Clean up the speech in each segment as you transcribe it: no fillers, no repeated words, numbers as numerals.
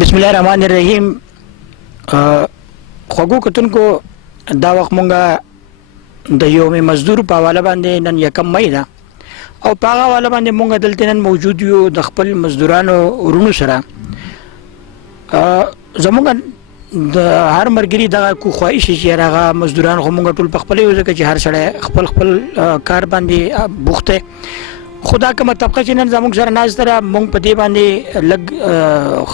بسم الله الرحمن الرحیم. خوږو کتونکو دا وخت مونږه د یوم مزدور په حواله باندې نن 1 مئی ده او په هغه حواله باندې مونږ دلته نن موجود یو د خپل مزدورانو ورونو سره. زمونږ د هر مرګري دغه کو خواهش چې هغه مزدوران خو مونږ ټول په خپل یو ځکه چې هر سړی خپل کار باندې بوخته. خدا کومه طبقه چې نن زموږ سره ناز تر مونږ په دې باندې لګ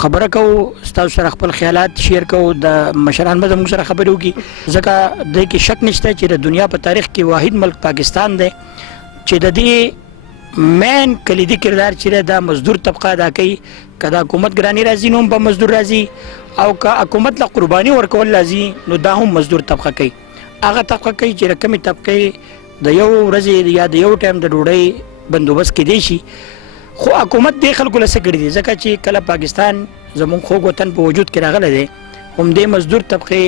خبره کوو، تاسو سره خپل خیالات شیر کوو، د مشران به زموږ سره خبرې وکړي ځکه د کې شک نشته چې د دنیا په تاریخ کې واحد ملک پاکستان دی چې د دې مین کلیدي کردار چې د مزدور طبقه ادا کوي. کدا حکومت ګرانی راځي نو په مزدور راځي او که حکومت له قرباني ورکول راځي نو دا هم مزدور طبقه کوي. هغه طبقه کوي چې رقمي طبقه د یو ورځې یا د یو ټایم د ډوډۍ بندوبست کې دی شي. خو حکومت د خلکو لسه کړی دی ځکه چې کله پاکستان زموږ خوږ وطن په وجود کې راغلی دی هم د مزدور طبقه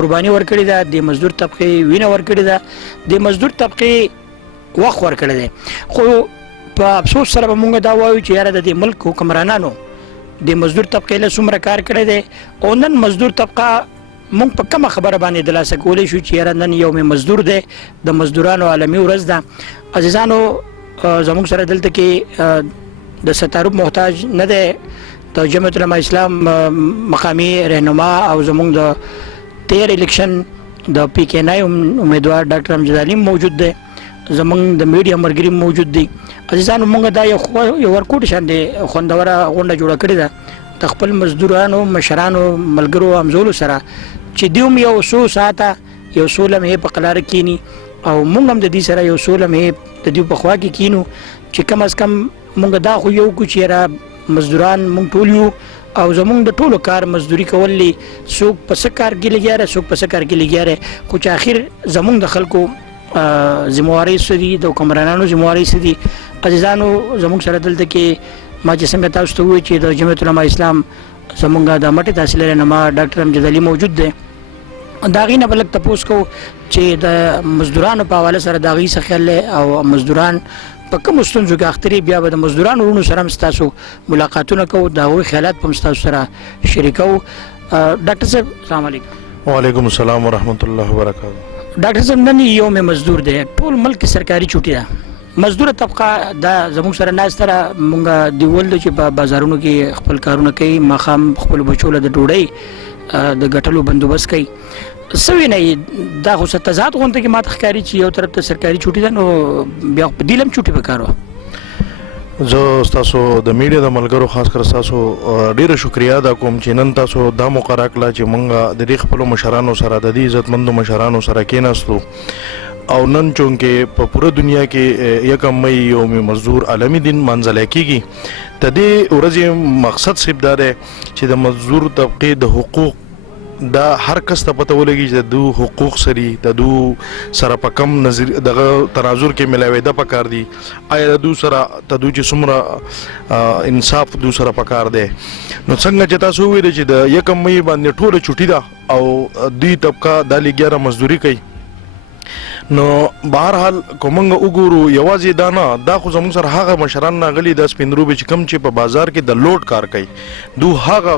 قرباني ورکړې ده، د مزدور طبقه وینه ورکړې ده، د مزدور طبقه وخت ورکړی دی. خو په افسوس سره به مونږ دا وایو چې یاره د دې ملک حکمرانانو د مزدور طبقه له څومره کار کړی دی او نن مزدور طبقه مونږ په کومه خبره باندې دلاسه کولی شو چې یاره نن یوم مزدور دی، د مزدورانو عالمي ورځ ده. عزیزانو زموږ سره دلته کې د ستارب محتاج نه دی، د جمعیت علماء اسلام مقامی رهنما او زموږ د 13 الیکشن د پی کې نه امیدوار ډاکټر امجد علي موجود دی، زموږ د میډیا مرګري موجود دي. عزیزانو مونږ دا یو ورکوټ شان دی خوندوره غونډه جوړه کړې ده د خپل مزدورانو مشرانو ملګرو همزولو سره چې دوی یو 100 ساعته یو 16 مې په قلار کینی او مونږ هم د دې سره یو 16 مې د دې په خوا کې کینو چې کم از کم مونږ دا خو یو کو چې را مزدوران مونږ ټول یو او زمونږ د ټولو کار مزدوري کولې څوک په څه کار کې لګیاره څوک په څه کار کې لګیاره خو چې اخر زمونږ د خلکو ذمہواری سدي د حکمرانانو ذمہواری سدي. عزیزانو زموږ سره دلته کې ما چې څنګه تاسو ته وایي چې د جمعیت علماء اسلام زموږ د مټې تحصیل رهنما ډاکټر امجد علي موجود دی. دا غي نه بلک تاسو کو چې د مزدورانو په حواله سره دا غي څه خیال او مزدوران په کوم ستونزو کې اختري بیا به د مزدورانو ورونو سره تاسو ملاقاتونه کوو، دا غوي خیالات په تاسو سره شریکو. ډاکټر صاحب السلام علیکم. وعلیکم السلام ورحمۃ اللہ وبرکاتہ. ډاکټر صاحب نن یوم مزدور دی، ټول ملک سرکاري چوټي ده. مزدور طبقه دا زموږ سره ناز سره مونږ دی ولد چې په بازارونو کې خپل کارونه کوي، مخام خپل بچو له د ډوډۍ د ګټلو بندوبست کوي. سوي نه دا خو ستزاد غونډه کې ماته ښکاری چې یو طرف ته سرکاري چوټي ده نو بیا په دیلم چوټي وکړو. زه تاسو د میډیا د ملګرو خاص کر تاسو ډیره شکریا ادا کوم چې نن تاسو دا مقرره کړه چې مونږ د دې خپل مشرانو سره د دې عزتمندو مشرانو سره کېناستو او نن چونکې په پوره دنیا کې 1 مئی یوم مزدور عالمي دین منځل کېږي. د دې ورځې مقصد صرف دا دی چې د مزدور طبقه د حقوق دا هر کس ته پته ولګي چې د حقوق سری د سره په کم نظر دغه تناظر کې ملاوي د پکار دي، آیا د سره د چې څومره انصاف د سره پکار دی. نو څنګه چې تاسو ویل چې د 1 مئی باندې ټوله چټي ده او دوی طبقه د لګیاره مزدوري کوي. نو بهرحال کومنګ وګورو یوازې دا نه، دا خو زموږ سره هغه مشران ناغلي د سپینروبي چې کم چې په بازار کې د لوډ کار کوي دو هغه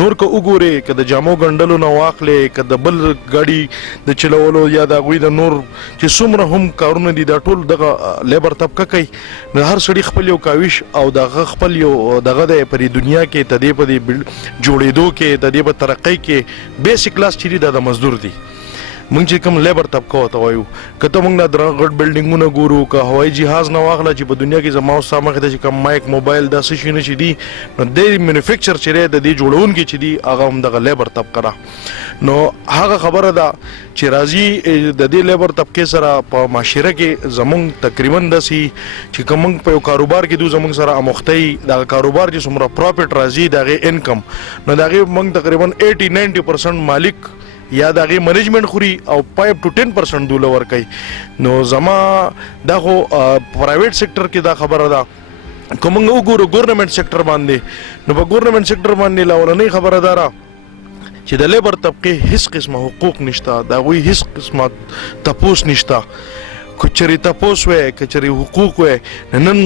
نور که وګوري که د جامو ګنډلو نه واخلې که د بل ګاډي د چلولو یا د هغوی د نور چې څومره هم کارونه دي دا ټول دغه لیبر طبقه کوي. نو هر سړي خپل یو کاوش او دغه خپل یو دغه د پرې دنیا کې د دې په جوړېدو کې د دې په ترقۍ کې بیسیک کلاس چې دی د مزدور دی. مونږ چې کوم لیبر طبقه ورته وایو که ته مونږ نه غټ بلډینګونه ګورو که هوایي جهاز نه واخله چې په دنیا کې زما او ستا مخې ته چې کوم مایک موبایل داسې شیونه چې دي نو د مینوفیکچر چې دی د دې جوړونکي چې دي هغه هم دغه لیبر طبقه ده. نو هغه خبره ده چې راځي د دې لیبر طبقې سره په معاشره کې زمونږ تقریبا داسې چې که مونږ په یو کاروبار کې دو زمونږ سره اموخته وي دغه کاروبار چې څومره پروفیټ راځي د هغې انکم نو د هغې مونږ تقریبا 80-90% مالک یا د هغې منیجمنټ خوري او 5-10% دوله ورکوي. نو زما دا خو پرایویټ سیکټر کې دا خبره ده. که موږ وګورو ګورنمنټ سیکټر باندې نو په ګورنمنټ سیکټر باندې اولنۍ خبره دا ده چې د لیبر طبقې هیڅ قسمه حقوق نشته، د هغوی هیڅ قسمه تپوس نشته. کچری تپوس وې کچری حقوق وې نن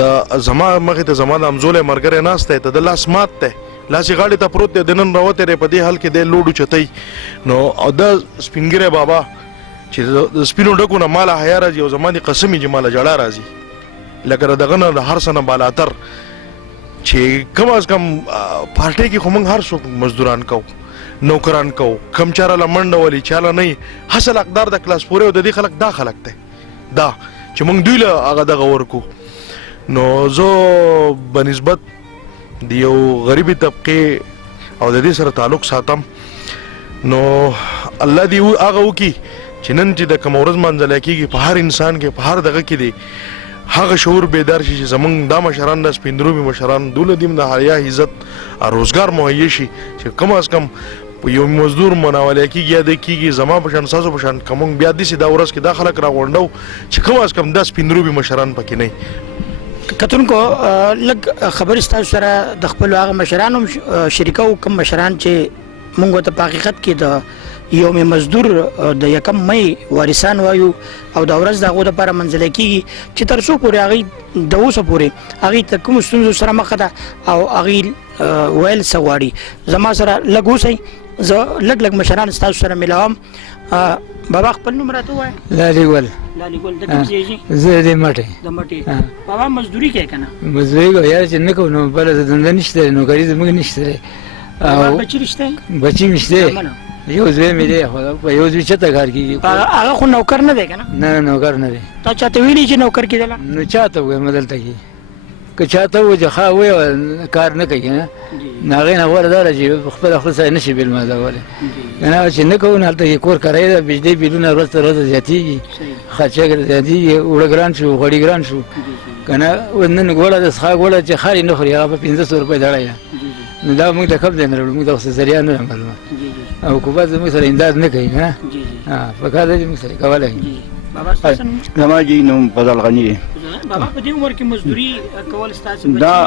د زما مخې ته زما د امزول مرګره ناشته ته د لاس مات ته لاسې غاړې ته پروت دی د نن راوتی دی په دې حال کې دی لوډو چتی نو او دا سپینګیری بابا چې د سپینو ډکو نه ماله حیا راځي او زما د قسم چې ماله ژړا راځي لکه د دغه نه د هر څه نه بالاتر چې کم از کم پارټۍ کې خو موږ هر څوک مزدوران کوو نوکران کوو کم چاره له منډه ولي چاله نه حاصل حقدار د کلاس پورې او د دې خلک دا خلک دی دا چې موږ دوی له هغه دغه ورکو نو زه بنسبت د یو غریبي طبقې او د دې سره تعلق ساتم نو الله دې هغه وکړي چې نن چې د کوم ورځ منځلی کېږي په هر انسان کې په هر دغه کې دی هغه شعور بیدار شي چې زمونږ دا مشران د سپین مشران دوله دیم د حیا عزت او روزګار مهیا شي چې کم از کم یو مزدور مناولی کېږي یا د کېږي زما په شان ستاسو په شان که مونږ بیا داسې دا ورځ کې دا خلک راغونډو چې کم از کم دا سپین مشران پکې نه کتونکو لږ خبرې ستاسو سره د خپلو هغه مشرانو شریکو کوم مشران چې موږ ته په حقیقت کې د یوم مزدور د یکم مئی وارثان وایو او د ورځ د هغو دپاره منځلی کېږي چې تر څو پورې هغوی د اوسه پورې هغوی ته کومو ستونزو سره مخه ده او هغوی ویل څه غواړي زما سره لږ اوسئ زه لږ مشران ستاسو سره میلاوم بابا خپل نوم راته ووایه لالي ګل د کوم ځای یې زه د مټې د مټې بابا مزدوري کوې که نه مزدوري کوو یاره چې نه کوو نو بله د دنده نشته دی نوکري زموږ نشته دی بچي رشته بچي مې شته یو زوی مې دی خو په یو زوی چېرته کار کېږي هغه خو نوکر نه دی که نه نه نوکر نه دی تا چاته ویلي چې نوکر کېدله نو چاته ووایم دلته کې که چاته ووایي چې ښه ووایه کار نه کوي که نه نو هغې نه غوره دا ده چې خپله خپل سره نه شي بیل مازدولی که نه چې نه کوو نو هلته کې کور کرایه ده بجلۍ بیلونه ورځ تر ورځه زیاتېږي خرچه زیاتېږي اوړه ګران شو غوړي ګران شو که نه نن ګوړه د څښاک ګوړه چې خالي نه خوري هغه په 500 روپۍ دړی ده نو دا موږ ته کم ځای نه راوړو موږ ته خو ذریعه نه ده معلومه او حکومت زموږ سره امداد نه کوي نه پکار ده چې موږ سره کولی زما جی نوم فضل غني دی بابا په دې عمر کې مزدوري کول ستاسو دا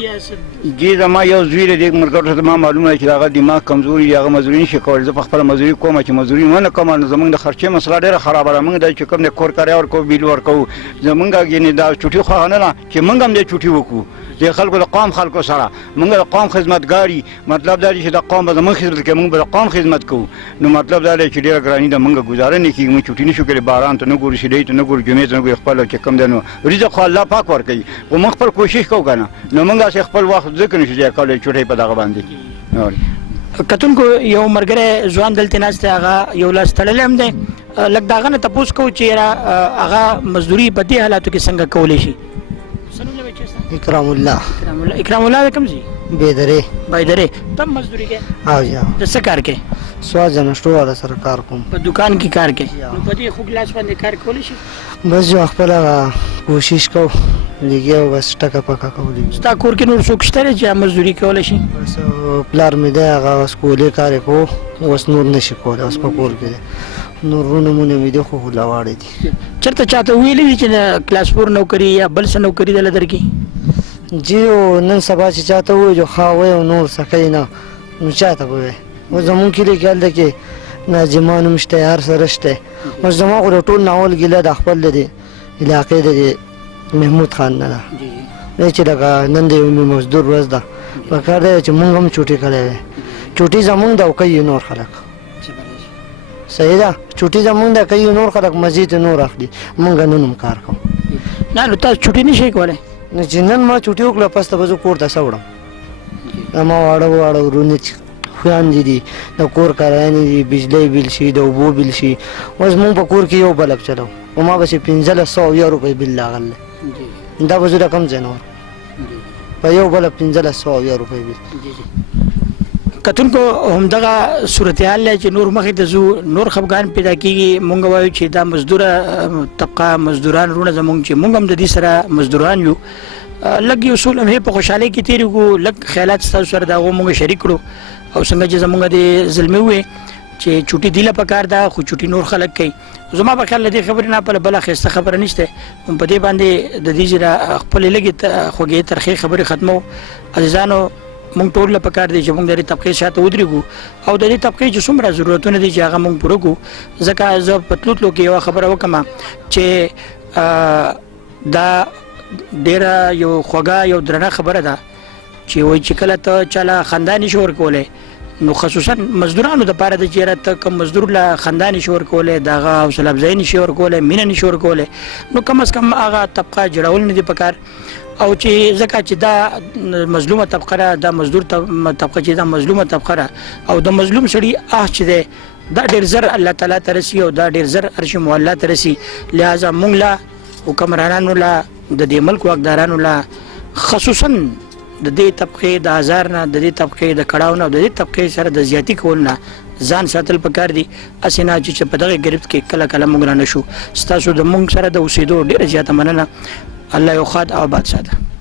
جی زما یو زوی دی د مرګټو ته ما معلومه ده چې هغه دماغ کمزوري دی هغه مزدوري نشي کولی زه په خپله مزدوري کوم چې مزدوري ونه کوم نو زموږ د خرچې مسله ډېره خرابه ده موږ دا چې کوم د کور کرایه ورکوو بیل ورکوو زموږ یعنې دا چوټي خوښه نه ده چې موږ هم دې چوټي وکړو د خلکو د قوم خلکو سره موږ د قوم خدمتګار یو مطلب دا دی چې د قوم به زموږ خدمت کوي موږ به د قوم خدمت کوو نو مطلب دا دی چې ډېره ګراني ده موږ ګزاره نه کېږي موږ چوټي نشو کولی باران ته نه ګورو شیدۍ ته نه ګورو جمعې ته نه ګورو خپل چې کوم دی نو رزق خو الله پاک ورکوي خو موږ خپل کوشش کوو که نه نو موږ هسې خپل وخت ځکه نشو ضایع کولی چوټۍ په دغه باندې کتونکو یو ملګری ځوان دلته ناست دی هغه یو لاس تړلی هم دی لږ د هغه نه تپوس کوو چې هغه مزدوري په دې حالاتو کې څنګه کولی شي اکرام الله اکرام الله د کوم ځای بیدرې بیدرې تم مزدوري کوې او یا د څه کار کوې سواد جنشتو والا سره کار کوم په دکان کې کار کوې نو په دې خوږ لاس باندې کار کولی شي بس جو خپله کوشش کوو لګیا او بس ټکه پکه کوو ستا کور کې نور څوک شته دی چې مزدوري کولی شي بس پلار مې دی هغه اوس کولې کار یې کوو اوس نور نشي کولی اوس په کور کې دی نور نمونه مې دي خو لاواړې دي چېرته چاته ویلي دي چې د کلاس 4 نوکري یا بل څه نوکري دله درکړي جی او نن سبا چې چاته ووایي چې ښه وایي او نور څه کوي نه نو چاته به وایي اوس زمونږ کلي کې هلته کې ناجمان هم شته هر څه شته اوس زما خو د ټول ناول ګیله د خپل د دې علاقې د محمود خان نه ده چې لکه نن د یو مزدور ورځ ده پکار دی چې مونږ هم چوټي کړی وی چوټي زمونږ ده او کوي نور خلک صحیح ده چوټي زمونږ ده کوي نور خلک مزید نور اخلي مونږ نن هم کار کوو نه نو تاسو چوټي نه شئ کولی نو چې نن ما چوټي وکړه پس ته به زه کور ته څه وړم زما واړه ورونه چې خویندې دي د کور کرایانې دي بجلی بیل شي د اوبو بیل شي اوس مونږ په کور کې یو بلب چلو او ما بسې 1500 روپۍ بیل لاغلی دا به زه د کوم ځای نه ورکړم په یو بلب 1500 روپۍ بیل کتونکو همدغه صورتحال دی چې نور مخې ته ځو نور خفګان پیدا کېږي مونږ وایو چې دا مزدوره طبقه مزدوران وروڼه زمونږ چې مونږ هم د دې سره مزدوران یو لږ یو څو لمحې په خوشحالۍ کې تېرې کړو لږ خیالات ستاسو سره د هغو مونږ شریک کړو او څنګه چې زمونږ د زلمې ووې چې چوټي دیله پکار ده خو چوټي نور خلک کوي زما په خیال له دې خبرې نه بله ښایسته خبره نشته په دې باندې د دې ځای نه خپلې لږې خوږې ترخې خبرې ختمو عزیزانو مونږ ټول له پکار دی چې مونږ د دې طبقې شاته ودرېږو او د دې طبقې چې څومره ضرورتونه دي چې هغه مونږ پوره کړو ځکه زه په تلو تلو کې یوه خبره وکړم چې دا ډېره یو خوږه یو درنه خبره ده چې وای چې کله ته چاله خنداني شور کوله نو خصوصا مزدورانو د پاره د چیرې ته کم مزدور لا خنداني شور کوله داغه حوصله افزای نشي ور کوله مینه نشي ور کوله نو کم از کم هغه طبقه جوړول نه دي پکار او چې ځکه چې دا مظلومه طبقه را دا مزدور طبقه چې دا مظلومه طبقه را او د مظلوم سړي چې ده دا ډیر زر الله تعالی ترسي او دا ډیر زر ارش مولا ترسي لہذا مونږ لا حکمرانانو لا د دې ملک واکدارانو لا خصوصا د دې طبقه د هزار نه د دې طبقه د کړهو نه د دې طبقه سره د زیاتی کول نه ځان ساتل پکار دي اسنه چې په دغه گرفت کې کله کله مونږ نه شو ستاسو د مونږ سره د اوسېدو ډیره زیاته مننه الله یو خاد او آباد ساته